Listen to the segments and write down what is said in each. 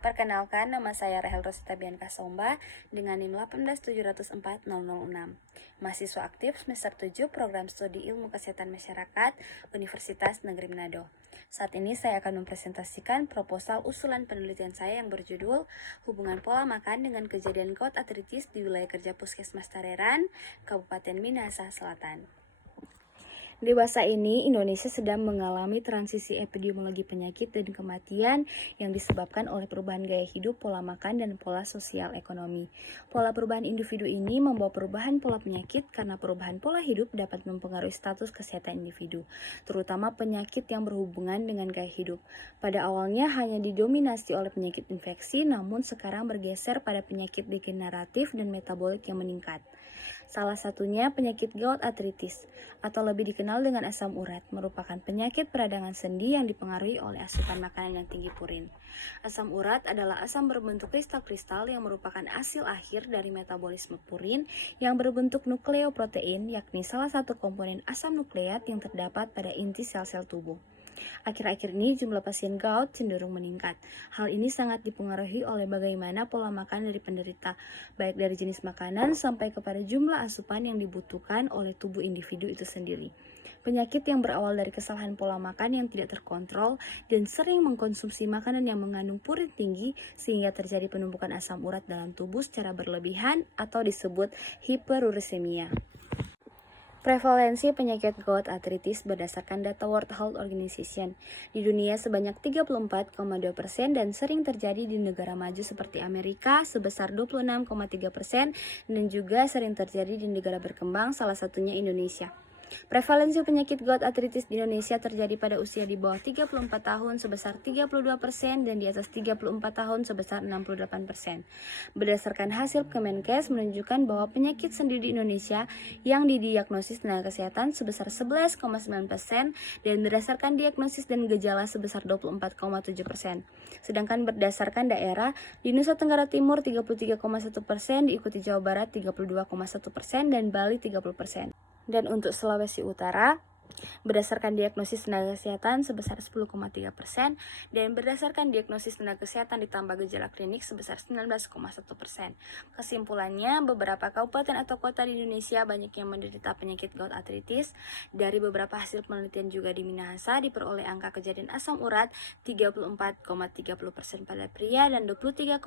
Perkenalkan, nama saya Rehel Rosita Bianca Somba dengan NIM 18704-006. Mahasiswa aktif semester 7 Program Studi Ilmu Kesehatan Masyarakat Universitas Negeri Manado. Saat ini saya akan mempresentasikan proposal usulan penelitian saya yang berjudul Hubungan Pola Makan dengan Kejadian Gout Arthritis di Wilayah Kerja Puskesmas Tareran, Kabupaten Minahasa Selatan. Di masa ini, Indonesia sedang mengalami transisi epidemiologi penyakit dan kematian yang disebabkan oleh perubahan gaya hidup, pola makan, dan pola sosial ekonomi. Pola perubahan individu ini membawa perubahan pola penyakit karena perubahan pola hidup dapat mempengaruhi status kesehatan individu, terutama penyakit yang berhubungan dengan gaya hidup. Pada awalnya hanya didominasi oleh penyakit infeksi, namun sekarang bergeser pada penyakit degeneratif dan metabolik yang meningkat. Salah satunya penyakit gout arthritis, atau lebih dikenal dengan asam urat, merupakan penyakit peradangan sendi yang dipengaruhi oleh asupan makanan yang tinggi purin. Asam urat adalah asam berbentuk kristal-kristal yang merupakan hasil akhir dari metabolisme purin yang berbentuk nukleoprotein, yakni salah satu komponen asam nukleat yang terdapat pada inti sel-sel tubuh. Akhir-akhir ini jumlah pasien gout cenderung meningkat. Hal ini sangat dipengaruhi oleh bagaimana pola makan dari penderita, baik dari jenis makanan sampai kepada jumlah asupan yang dibutuhkan oleh tubuh individu itu sendiri. Penyakit yang berawal dari kesalahan pola makan yang tidak terkontrol dan sering mengkonsumsi makanan yang mengandung purin tinggi sehingga terjadi penumpukan asam urat dalam tubuh secara berlebihan atau disebut hiperuremia. Prevalensi penyakit gout arthritis berdasarkan data World Health Organization di dunia sebanyak 34,2% dan sering terjadi di negara maju seperti Amerika sebesar 26,3% dan juga sering terjadi di negara berkembang salah satunya Indonesia. Prevalensi penyakit gout arthritis di Indonesia terjadi pada usia di bawah 34 tahun sebesar 32% dan di atas 34 tahun sebesar 68%. Berdasarkan hasil Kemenkes menunjukkan bahwa penyakit sendi di Indonesia yang didiagnosis tenaga kesehatan sebesar 11,9% dan berdasarkan diagnosis dan gejala sebesar 24,7%. Sedangkan berdasarkan daerah, di Nusa Tenggara Timur 33,1%, diikuti Jawa Barat 32,1% dan Bali 30%. Dan untuk Sulawesi Utara, berdasarkan diagnosis tenaga kesehatan sebesar 10,3% dan berdasarkan diagnosis tenaga kesehatan ditambah gejala klinik sebesar 19,1%. Kesimpulannya, beberapa kabupaten atau kota di Indonesia banyak yang menderita penyakit gout arthritis. Dari beberapa hasil penelitian juga di Minahasa diperoleh angka kejadian asam urat 34,30% pada pria dan 23,30%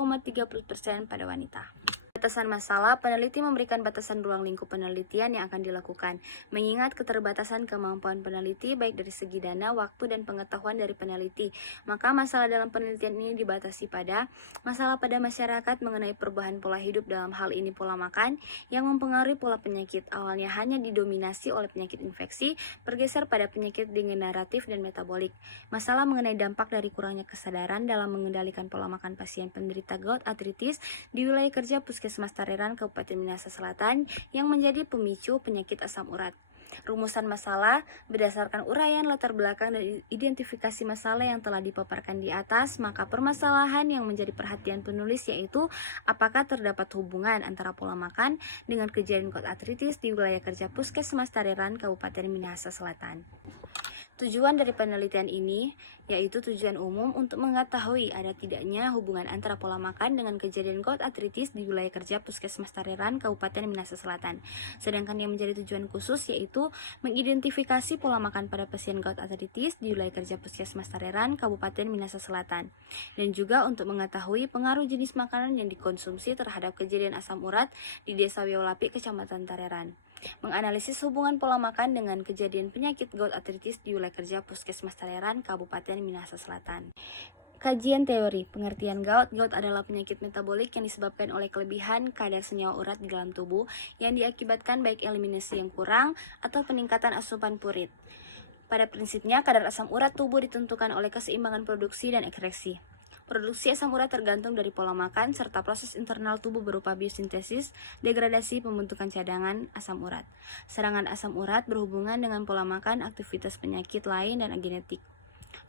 pada wanita. Batasan masalah, peneliti memberikan batasan ruang lingkup penelitian yang akan dilakukan, mengingat keterbatasan kemampuan peneliti baik dari segi dana, waktu, dan pengetahuan dari peneliti. Maka masalah dalam penelitian ini dibatasi pada masalah pada masyarakat mengenai perubahan pola hidup, dalam hal ini pola makan, yang mempengaruhi pola penyakit. Awalnya hanya didominasi oleh penyakit infeksi, bergeser pada penyakit degeneratif dan metabolik. Masalah mengenai dampak dari kurangnya kesadaran dalam mengendalikan pola makan pasien penderita gout arthritis di wilayah kerja Puskesmas Tareran, Kabupaten Minahasa Selatan yang menjadi pemicu penyakit asam urat. Rumusan masalah berdasarkan uraian latar belakang dan identifikasi masalah yang telah dipaparkan di atas, maka permasalahan yang menjadi perhatian penulis yaitu apakah terdapat hubungan antara pola makan dengan kejadian gout arthritis di wilayah kerja Puskesmas Tareran, Kabupaten Minahasa Selatan. Tujuan dari penelitian ini yaitu tujuan umum untuk mengetahui ada tidaknya hubungan antara pola makan dengan kejadian gout arthritis di wilayah kerja Puskesmas Tareran, Kabupaten Minahasa Selatan. Sedangkan yang menjadi tujuan khusus yaitu mengidentifikasi pola makan pada pasien gout arthritis di wilayah kerja Puskesmas Tareran, Kabupaten Minahasa Selatan. Dan juga untuk mengetahui pengaruh jenis makanan yang dikonsumsi terhadap kejadian asam urat di Desa Wiolapi, Kecamatan Tareran. Menganalisis hubungan pola makan dengan kejadian penyakit gout arthritis di wilayah kerja Puskesmas Tareran, Kabupaten Minahasa Selatan. Kajian teori, pengertian gout. Gout adalah penyakit metabolik yang disebabkan oleh kelebihan kadar senyawa urat di dalam tubuh yang diakibatkan baik eliminasi yang kurang atau peningkatan asupan purin. Pada prinsipnya, kadar asam urat tubuh ditentukan oleh keseimbangan produksi dan ekreksi. Produksi asam urat tergantung dari pola makan serta proses internal tubuh berupa biosintesis, degradasi, pembentukan cadangan asam urat. Serangan asam urat berhubungan dengan pola makan, aktivitas penyakit lain, dan genetik.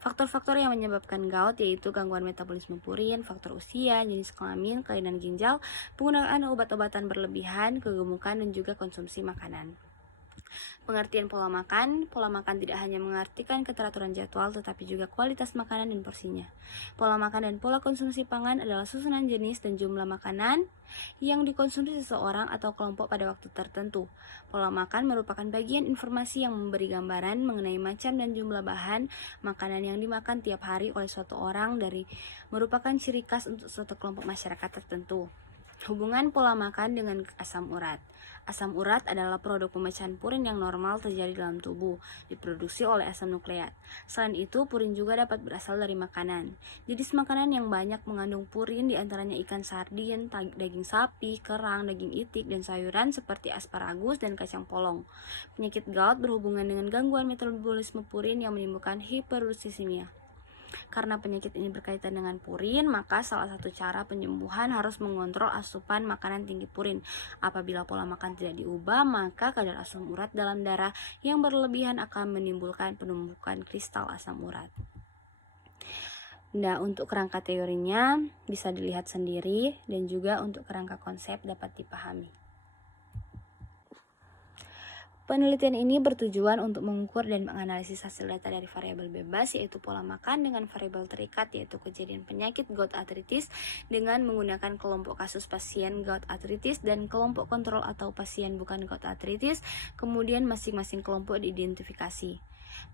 Faktor-faktor yang menyebabkan gout yaitu gangguan metabolisme purin, faktor usia, jenis kelamin, kelainan ginjal, penggunaan obat-obatan berlebihan, kegemukan, dan juga konsumsi makanan. Pengertian pola makan tidak hanya mengartikan keteraturan jadwal tetapi juga kualitas makanan dan porsinya. Pola makan dan pola konsumsi pangan adalah susunan jenis dan jumlah makanan yang dikonsumsi seseorang atau kelompok pada waktu tertentu. Pola makan merupakan bagian informasi yang memberi gambaran mengenai macam dan jumlah bahan makanan yang dimakan tiap hari oleh suatu orang dari merupakan ciri khas untuk suatu kelompok masyarakat tertentu. Hubungan pola makan dengan asam urat. Asam urat adalah produk pemecahan purin yang normal terjadi dalam tubuh, diproduksi oleh asam nukleat. Selain itu, purin juga dapat berasal dari makanan. Jenis makanan yang banyak mengandung purin diantaranya ikan sardin, daging sapi, kerang, daging itik, dan sayuran seperti asparagus dan kacang polong. Penyakit gout berhubungan dengan gangguan metabolisme purin yang menimbulkan hiperursisemia. Karena penyakit ini berkaitan dengan purin, maka salah satu cara penyembuhan harus mengontrol asupan makanan tinggi purin. Apabila pola makan tidak diubah, maka kadar asam urat dalam darah yang berlebihan akan menimbulkan penumbukan kristal asam urat. Nah, untuk kerangka teorinya bisa dilihat sendiri dan juga untuk kerangka konsep dapat dipahami. Penelitian ini bertujuan untuk mengukur dan menganalisis hasil data dari variabel bebas, yaitu pola makan, dengan variabel terikat, yaitu kejadian penyakit gout arthritis, dengan menggunakan kelompok kasus pasien gout arthritis dan kelompok kontrol atau pasien bukan gout arthritis. Kemudian masing-masing kelompok diidentifikasi.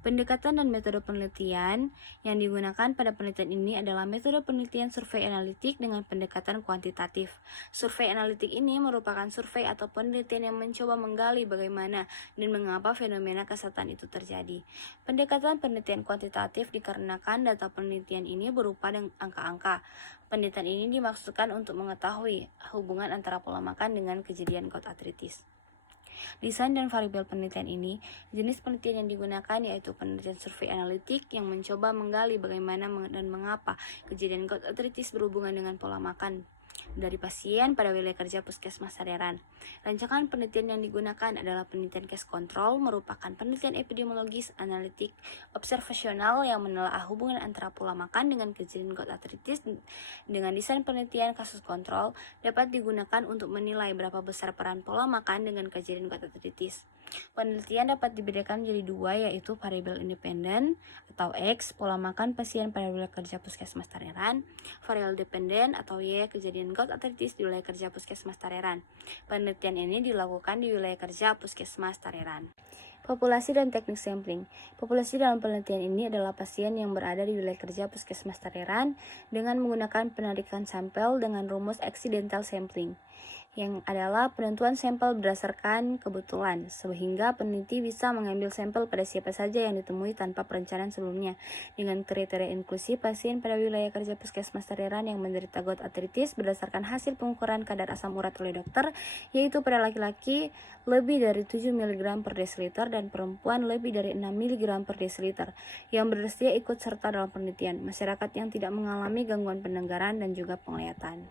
Pendekatan dan metode penelitian yang digunakan pada penelitian ini adalah metode penelitian survei analitik dengan pendekatan kuantitatif. Survei analitik ini merupakan survei atau penelitian yang mencoba menggali bagaimana dan mengapa fenomena kesehatan itu terjadi. Pendekatan penelitian kuantitatif dikarenakan data penelitian ini berupa angka-angka. Penelitian ini dimaksudkan untuk mengetahui hubungan antara pola makan dengan kejadian gout arthritis. Desain dan variabel penelitian ini, jenis penelitian yang digunakan yaitu penelitian survei analitik yang mencoba menggali bagaimana dan mengapa kejadian gout arthritis berhubungan dengan pola makan dari pasien pada wilayah kerja puskesmas Saderan. Rancangan penelitian yang digunakan adalah penelitian case control, merupakan penelitian epidemiologis analitik observasional yang menelaah hubungan antara pola makan dengan kejadian gout arthritis. Dengan desain penelitian kasus kontrol dapat digunakan untuk menilai berapa besar peran pola makan dengan kejadian gout arthritis. Penelitian dapat dibedakan menjadi dua, yaitu variabel independen atau X, pola makan pasien pada wilayah kerja puskesmas Tareran, variabel dependen atau Y, kejadian gout arthritis di wilayah kerja puskesmas Tareran. Penelitian ini dilakukan di wilayah kerja puskesmas Tareran. Populasi dan teknik sampling. Populasi dalam penelitian ini adalah pasien yang berada di wilayah kerja puskesmas Tareran dengan menggunakan penarikan sampel dengan rumus accidental sampling, yang adalah penentuan sampel berdasarkan kebetulan, sehingga peneliti bisa mengambil sampel pada siapa saja yang ditemui tanpa perencanaan sebelumnya. Dengan kriteria inklusi, pasien pada wilayah kerja puskesmas Tareran yang menderita gout arthritis berdasarkan hasil pengukuran kadar asam urat oleh dokter, yaitu pada laki-laki lebih dari 7 mg per desiliter dan perempuan lebih dari 6 mg per desiliter, yang bersedia ikut serta dalam penelitian, masyarakat yang tidak mengalami gangguan pendengaran dan juga penglihatan.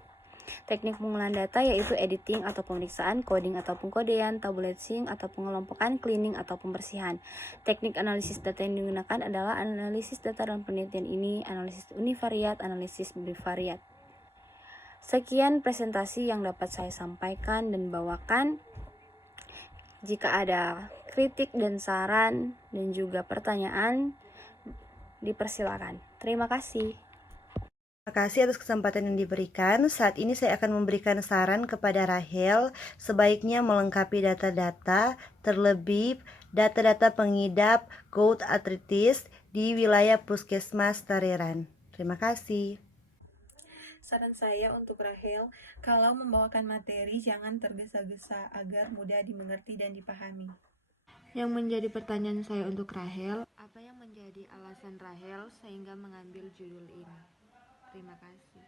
Teknik pengolahan data yaitu editing atau pemeriksaan, coding atau pengkodean, tabulating atau pengelompokan, cleaning atau pembersihan. Teknik analisis data yang digunakan adalah analisis data dalam penelitian ini, analisis univariat, analisis bivariat. Sekian presentasi yang dapat saya sampaikan dan bawakan. Jika ada kritik dan saran dan juga pertanyaan, dipersilakan. Terima kasih. Terima kasih atas kesempatan yang diberikan. Saat ini saya akan memberikan saran kepada Rahel sebaiknya melengkapi data-data, terlebih data-data pengidap gout arthritis di wilayah puskesmas Tareran. Terima kasih. Saran saya untuk Rahel, kalau membawakan materi jangan tergesa-gesa agar mudah dimengerti dan dipahami. Yang menjadi pertanyaan saya untuk Rahel, apa yang menjadi alasan Rahel sehingga mengambil judul ini? Terima kasih.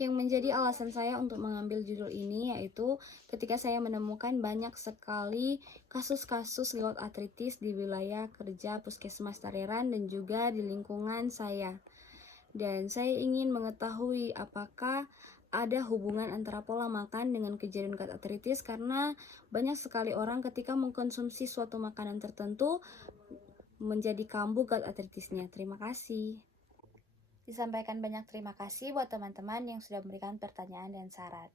Yang menjadi alasan saya untuk mengambil judul ini yaitu ketika saya menemukan banyak sekali kasus-kasus gout arthritis di wilayah kerja puskesmas Tareran dan juga di lingkungan saya. Dan saya ingin mengetahui apakah ada hubungan antara pola makan dengan kejadian gout arthritis, karena banyak sekali orang ketika mengkonsumsi suatu makanan tertentu menjadi kambuh gout arthritisnya. Terima kasih. Disampaikan banyak terima kasih buat teman-teman yang sudah memberikan pertanyaan dan saran.